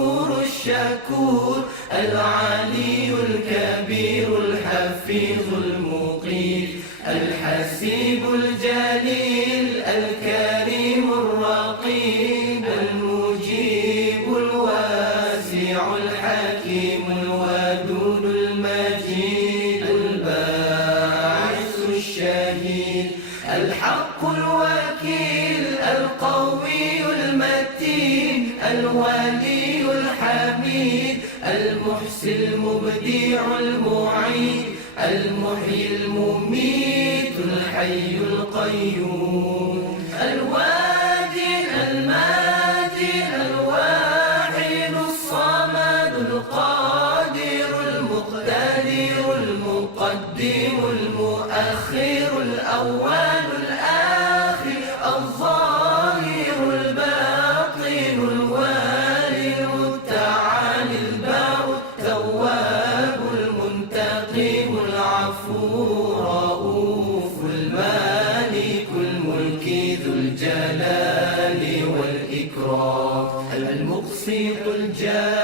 الغفور الشكور العلي الكبير الحفيظ المقيت الحسيب الجليل الكريم الرقيب المجيب الواسع الحكيم الودود المجيد الباعث الشهيد الحق الوكيل القوي المتين الولي الحميد المحسي المبدع المعيد المحيي المميت الحي القيوم الوادي المادي الواحد الصمد القادر المقتدر المقدم المؤخر الأول الآخر الظاهر الباطن الوالي المتعالي البار التواب المنتقم العفو رؤوف المالك الملك ذو الجلال والإكرام المقسط الجاد